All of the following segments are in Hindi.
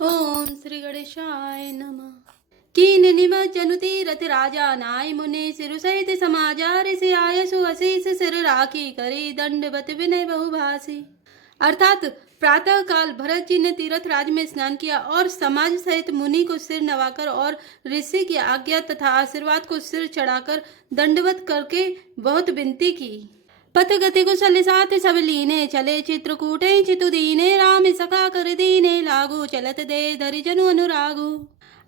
ओम श्री गणेशाय नमः। कीन निमज्जनुति रथ राजा नाय मुने सिरु सहित समाजा ऋषि आय सुअशीष सिर राखी करी दंडवत विनय बहुभाषी। अर्थात प्रातः काल भरत जी ने तीर्थ राज में स्नान किया और समाज सहित मुनि को सिर नवाकर और ऋषि की आज्ञा तथा आशीर्वाद को सिर चढ़ाकर दंडवत करके बहुत विनती की। पथ गति कुशल साथ सब लीने चले चित्रकूटे चितु दीने राम सखा कर दीने लागू चलत दे धरि जनु अनुरागु।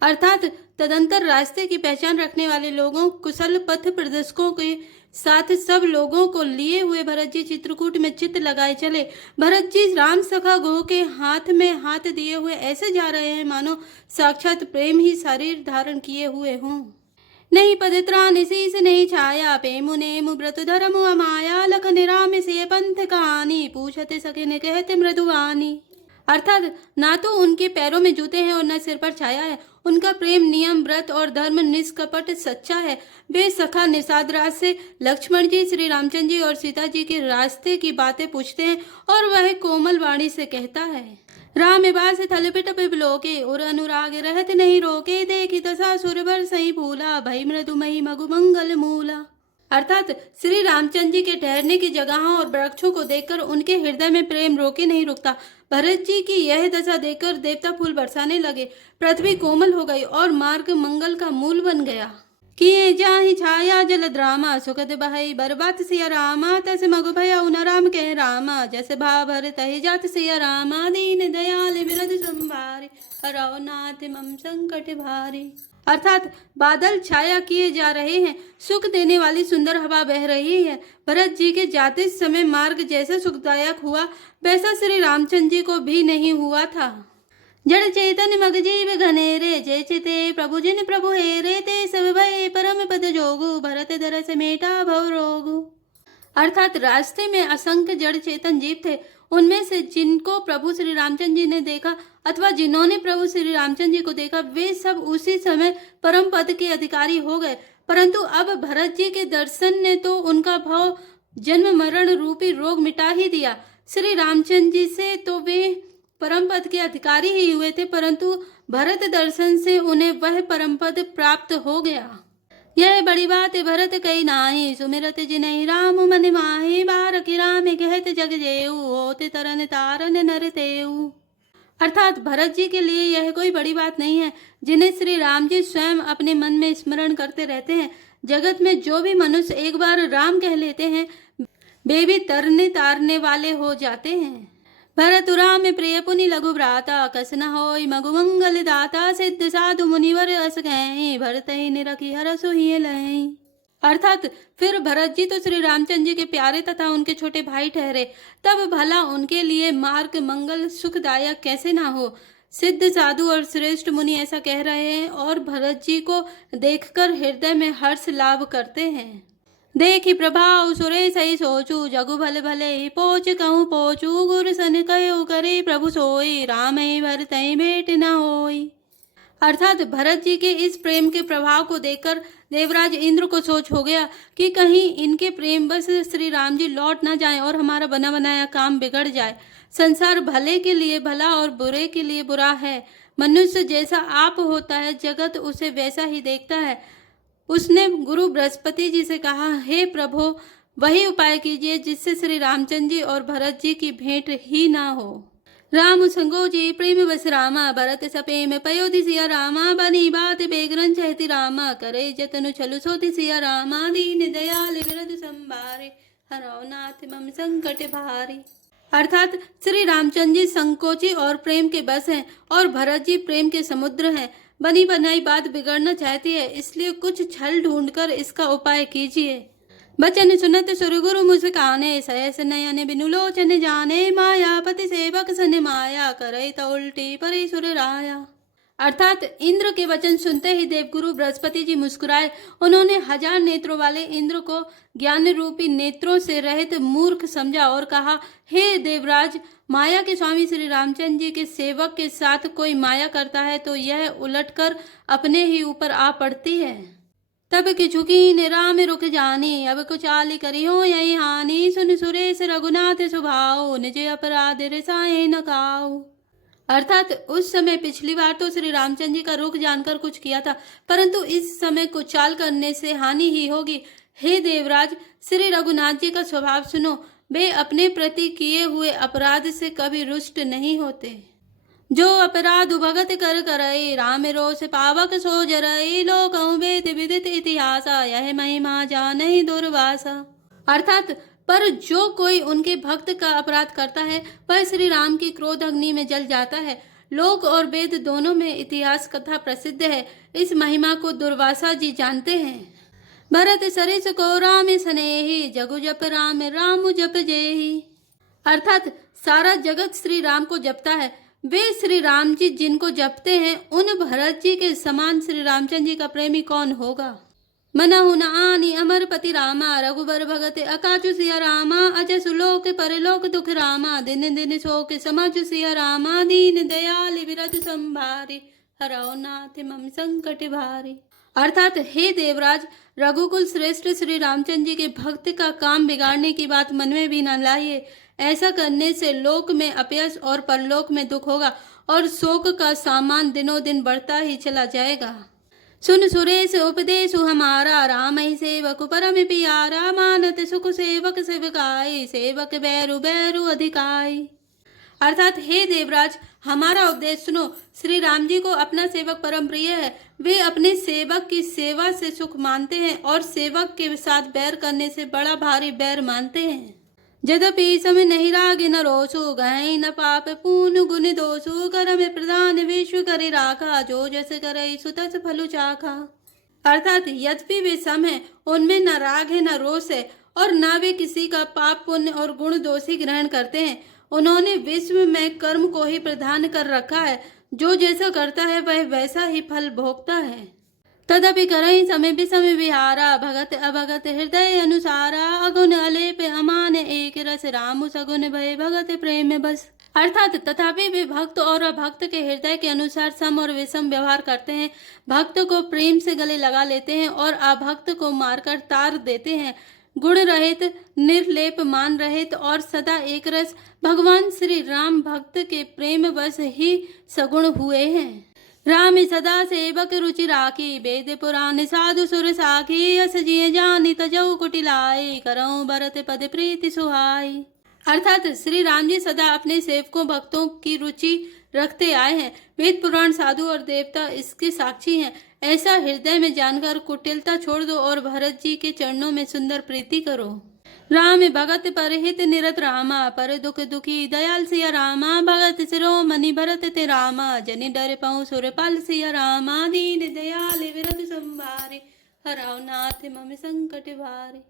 अर्थात तदंतर रास्ते की पहचान रखने वाले लोगों कुशल पथ प्रदर्शकों के साथ सब लोगों को लिए हुए भरत जी चित्रकूट में चित्त लगाए चले। भरत जी राम सखा गोह के हाथ में हाथ दिए हुए ऐसे जा रहे हैं मानो साक्षात प्रेम ही शरीर धारण किए हुए हों। नहीं पदित्रा निशीस नहीं छाया पेमु नेमु व्रत धर्म अमाया लख निराम से पंथ कहानी पूछते सके ने कहते मृदुवानी। अर्थात ना तो उनके पैरों में जूते हैं और न सिर पर छाया है। उनका प्रेम नियम व्रत और धर्म निष्कपट सच्चा है। वे सखा निषाद राज से लक्ष्मण जी श्री रामचंद्र जी और सीता जी के रास्ते की बातें पूछते हैं और वह कोमल वाणी से कहता है राम बास थल पिट बिलोके और अनुराग रहत नहीं रोके देखी तसा सुरभर सही भूला भई मृदु मही मगु मंगल मूला। अर्थात श्री रामचंद्र जी के ठहरने की जगहों और वृक्षों को देखकर उनके हृदय में प्रेम रोके नहीं रुकता। भरत जी की यह दशा देखकर देवता फूल बरसाने लगे, पृथ्वी कोमल हो गई और मार्ग मंगल का मूल बन गया। किए जाहि छाया जल द्रामा सुखद बहई बरबात सिया रामा तस मगु भया उन राम के रामा जस भाभर तहि जात सिया रामा दीन दयाल बिरद संभारे हरौ नाथ मम संकट भारी। अर्थात बादल छाया किए जा रहे हैं, सुख देने वाली सुंदर हवा बह रही है। भरत जी के जाते समय मार्ग जैसा सुखदायक हुआ वैसा श्री रामचंद्र जी को भी नहीं हुआ था। जड़ चेतन मग जीव घनेरे जय चिते प्रभु जिन प्रभु हेरे ते सब भय परम पद जोगु भरत दरस मेटा भव रोगु। अर्थात रास्ते में असंख्य जड़ चेतन जीव थे, उनमें से जिनको प्रभु श्री रामचंद्र जी ने देखा अथवा जिन्होंने प्रभु श्री रामचंद्र जी को देखा वे सब उसी समय परम पद के अधिकारी हो गए। परंतु अब भरत जी के दर्शन ने तो उनका भाव जन्म मरण रूपी रोग मिटा ही दिया। श्री रामचंद्र जी से तो वे परम पद के अधिकारी ही हुए थे, परंतु भरत दर्शन से उन्हें वह परम पद प्राप्त हो गया। यह बड़ी बात भरत कही नाही सुमिरत जिनहि राम मन माहि बार की राम कहत जग जेऊ होते तरन तारन नर तेऊ। अर्थात भरत जी के लिए यह कोई बड़ी बात नहीं है जिन्हें श्री राम जी स्वयं अपने मन में स्मरण करते रहते हैं। जगत में जो भी मनुष्य एक बार राम कह लेते हैं वे भी तरने तारने वाले हो जाते हैं। भरत राम प्रिय पुनि लघु भ्राता कस न होय मगु मंगल दाता सिद्ध साधु मुनिवर अस गए भरत ही निरखी हरसु ही लय। अर्थात फिर भरत जी तो श्री रामचंद्र जी के प्यारे तथा उनके छोटे भाई ठहरे, तब भला उनके लिए मार्ग मंगल सुखदायक कैसे ना हो। सिद्ध साधु और श्रेष्ठ मुनि ऐसा कह रहे हैं और भरत जी को देखकर हृदय में हर्ष लाभ करते हैं। देखी प्रभाव सुरे सही सोचू जगु भले भले ही पोच कहूँ पोचू गुरु सन कहो करे प्रभु सोई राम ही भरत भेंट न होई। अर्थात भरत जी के इस प्रेम के प्रभाव को देखकर देवराज इंद्र को सोच हो गया कि कहीं इनके प्रेम बस श्री राम जी लौट ना जाएं और हमारा बना बनाया काम बिगड़ जाए। संसार भले के लिए भला और बुरे के लिए बुरा है। मनुष्य जैसा आप होता है जगत उसे वैसा ही देखता है। उसने गुरु बृहस्पति जी से कहा, हे प्रभु वही उपाय कीजिए जिससे श्री रामचंद्र जी और भरत जी की भेंट ही ना हो। राम संगो जी प्रेम बस रामा भरत सपेम पयोधि सिया रामा बनी बात बेगरन चहति रामा करे जतनु छलु सोति सिया रामा दीन दयाल विरद संभारे हरौ नाथ मम संकट भारी। अर्थात श्री रामचंद्र जी संकोची और प्रेम के बस हैं और भरत जी प्रेम के समुद्र हैं। बनी बनाई बात बिगड़ना चाहती है, इसलिए कुछ छल ढूंढकर इसका उपाय कीजिए। बचन सुनत सुरगुरु मुस्काने सहस नयन बिनु लोचन जाने मायापति सेवक सन माया करे तो उल्टी परे सुर राया। अर्थात इंद्र के वचन सुनते ही देवगुरु बृहस्पति जी मुस्कुराए। उन्होंने 1000 नेत्रों वाले इंद्र को ज्ञान रूपी नेत्रों से रहित मूर्ख समझा और कहा, हे देवराज माया के स्वामी श्री रामचंद्र जी के सेवक के साथ कोई माया करता है तो यह उलटकर अपने ही ऊपर आ पड़ती है। तब कि झुकी ने राम रुक जानी अब कुछ आली करियो यही हानि सुन सुरेश रघुनाथ सुभाओ निज अपराध रिसाए न काऊ। अर्थात उस समय पिछली बार तो श्री रामचंद्र जी का रुख जानकर कुछ किया था, परंतु इस समय कुछ चाल करने से हानि ही होगी। हे देवराज, श्री रघुनाथ जी का स्वभाव सुनो। वे अपने प्रति किए हुए अपराध से कभी रुष्ट नहीं होते। जो अपराध भगत कर करई, राम रोष पावक सो जरई, लोकहु वेद विदित इतिहासा, यह महिमा जानहि दुर्वासा। अर्थात पर जो कोई उनके भक्त का अपराध करता है वह श्री राम की क्रोध अग्नि में जल जाता है। लोक और वेद दोनों में इतिहास कथा प्रसिद्ध है। इस महिमा को दुर्वासा जी जानते हैं। भरत सरिस को राम स्नेही, जगु जप राम राम जप जेही। अर्थात सारा जगत श्री राम को जपता है। वे श्री राम जी जिनको जपते हैं उन भरत जी के समान श्री रामचंद्र जी का प्रेमी कौन होगा। मनहु न आनी अमरपति रामा, रघुबर भगत अकाजु सिया रामा, अजय सुलोक परलोक दुख रामा, दिन दिन शोक समझ सिया रामा, दीन दयाल विरज संभारी, हरौ नाथ मम संकट भारी। अर्थात हे देवराज, रघुकुल श्रेष्ठ श्री रामचंद्र जी के भक्त का काम बिगाड़ने की बात मन में भी न लाइए। ऐसा करने से लोक में अपयश और परलोक में दुख होगा और शोक का सामान दिनों दिन बढ़ता ही चला जाएगा। सुन सुरेश उपदेश हमारा, राम ही सेवक परम पियारा, मानत सुख सेवक सेवकाई, सेवक बैरु बैरु अधिकाई। अर्थात हे देवराज, हमारा उपदेश सुनो। श्री राम जी को अपना सेवक परम प्रिय है। वे अपने सेवक की सेवा से सुख मानते हैं और सेवक के साथ बैर करने से बड़ा भारी बैर मानते हैं। यद्यपि सम नहीं राग न रोसु, गहै न पाप पून गुण दोषु, कर में प्रधान विश्व करे राखा, जो जस करे सुतस फलु चाखा। अर्थात यद्यपि वे सम है, उनमें न राग है न रोष है और न वे किसी का पाप पुण्य और गुण दोषी ग्रहण करते हैं। उन्होंने विश्व में कर्म को ही प्रधान कर रखा है। जो जैसा करता है वह वैसा ही फल भोगता है। तदपि करहि समय विषम विहारा, भगत अभगत हृदय अनुसारा, अगुण अलेप अमान एक रस, राम सगुन भय भगत प्रेम बस। अर्थात तथापि वे भक्त और अभक्त के हृदय के अनुसार सम और विषम व्यवहार करते हैं। भक्त को प्रेम से गले लगा लेते हैं और अभक्त को मारकर तार देते हैं। गुण रहित, निर्लेप, मान रहित और सदा एक रस भगवान श्री राम भक्त के प्रेम वश ही सगुण हुए हैं। राम सदा सेवक रुचि राखी, वेद पुराण साधु सुर साखी, यस जिय जानी तजौ कुटिलाई, करऊं भरत पद प्रीति सुहाई। अर्थात श्री राम जी सदा अपने सेवकों भक्तों की रुचि रखते आए हैं। वेद पुराण साधु और देवता इसके साक्षी हैं। ऐसा हृदय में जानकर कुटिलता छोड़ दो और भरत जी के चरणों में सुंदर प्रीति करो। राम भगत परहित निरत रामा, पर दुख दुखी दयाल सिया रामा, भगत शिरोमणि भरत ते रामा, जनि डर पहुँ सुरपाल सिया रामा, दीन दयाल विरत संभारे, हरौ नाथ मम संकट भारे।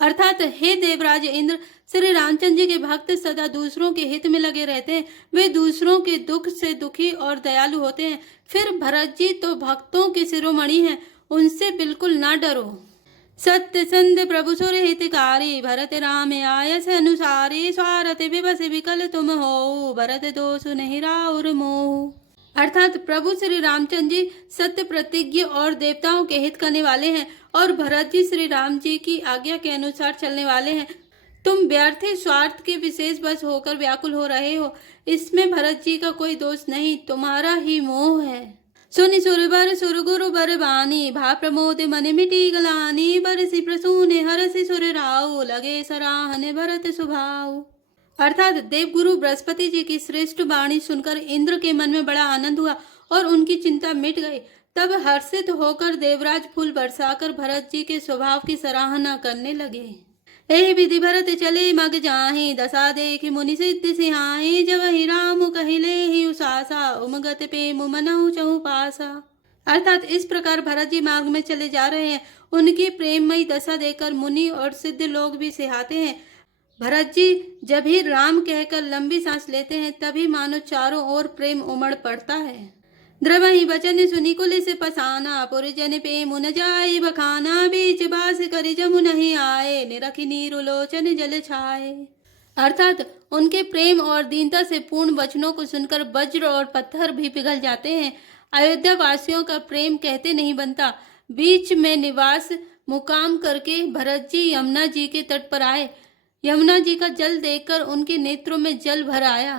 अर्थात हे देवराज इंद्र, श्री रामचंद्र जी के भक्त सदा दूसरों के हित में लगे रहते हैं। वे दूसरों के दुख से दुखी और दयालु होते हैं। फिर भरत जी तो भक्तों के शिरोमणि हैं, उनसे बिल्कुल ना डरो। सत्य संध प्रभु सुर हितकारी, भरत राम आयस अनुसारी, स्वारथ विवश विकल तुम हो, भरत दोष नहीं राउर मोह। अर्थात प्रभु श्री रामचंद्र जी सत्य प्रतिज्ञ और देवताओं के हित करने वाले हैं और भरत जी श्री राम जी की आज्ञा के अनुसार चलने वाले हैं। तुम व्यर्थ स्वार्थ के विशेष वश होकर व्याकुल हो रहे हो। इसमें भरत जी का कोई दोष नहीं, तुम्हारा ही मोह है। सुनि सुरबर सुरगुरु बर बानी, भा प्रमोद मन मिटी गलानी, बरसी प्रसूने हरसि सुर राव, लगे सराहने भरत सुभाव। अर्थात देवगुरु बृहस्पति जी की श्रेष्ठ वाणी सुनकर इंद्र के मन में बड़ा आनंद हुआ और उनकी चिंता मिट गई। तब हर्षित होकर देवराज फूल बरसाकर भरत जी के स्वभाव की सराहना करने लगे। एहि विधि भरत चले मग जाहि, दशा देखि मुनि सिद्ध सिहाहि, जब ही राम कहिले ही उसासा, उमगत पे मुमनहु चहु पासा। अर्थात इस प्रकार भरत जी मार्ग में चले जा रहे हैं। उनकी प्रेममयी दशा देखकर मुनि और सिद्ध लोग भी सिहाते हैं। भरत जी जब ही राम कहकर लंबी सांस लेते हैं तभी मानो चारों ओर प्रेम उमड़ पड़ता है। द्रवहि वचन सुनि कुल से पसाना, पुरजन पे मुन जाय बखाना, बीच बास करि जमु नहीं आए, निरखि नीरु लोचन जल छाए। अर्थात उनके प्रेम और दीनता से पूर्ण वचनों को सुनकर वज्र और पत्थर भी पिघल जाते हैं। अयोध्या वासियों का प्रेम कहते नहीं बनता। बीच में निवास मुकाम करके भरत जी यमुना जी के तट पर आए। यमुना जी का जल देखकर उनके नेत्रों में जल भर आया।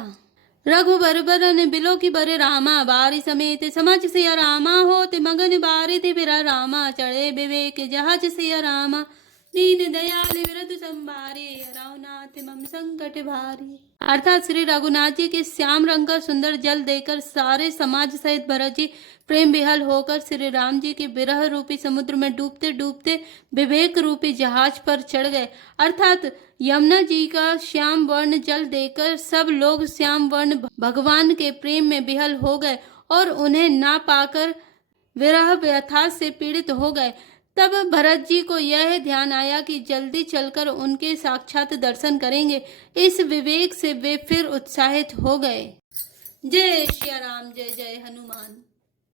रघुबर बरन बिलो की बर रामा, बारी समेत समझ सिया रामा, होते मगन बारी थी बिरा रामा, चढ़े विवेक जहाज सिया रामा, दीन दयाल विरधु संभारे, रघुनाथ मम संकट भारी। अर्थात श्री रघुनाथ जी के श्याम रंग का सुंदर जल देकर सारे समाज सहित भरत जी प्रेम विहल होकर श्री राम जी के विरह रूपी समुद्र में डूबते डूबते विवेक रूपी जहाज पर चढ़ गए। अर्थात यमुना जी का श्याम वर्ण जल देकर सब लोग श्याम वर्ण भगवान के प्रेम में विहल हो गए और उन्हें ना पाकर विरह व्यथा से पीड़ित हो गए। तब भरत जी को यह ध्यान आया कि जल्दी चलकर उनके साक्षात दर्शन करेंगे। इस विवेक से वे फिर उत्साहित हो गए। जय श्री राम, जय जय हनुमान।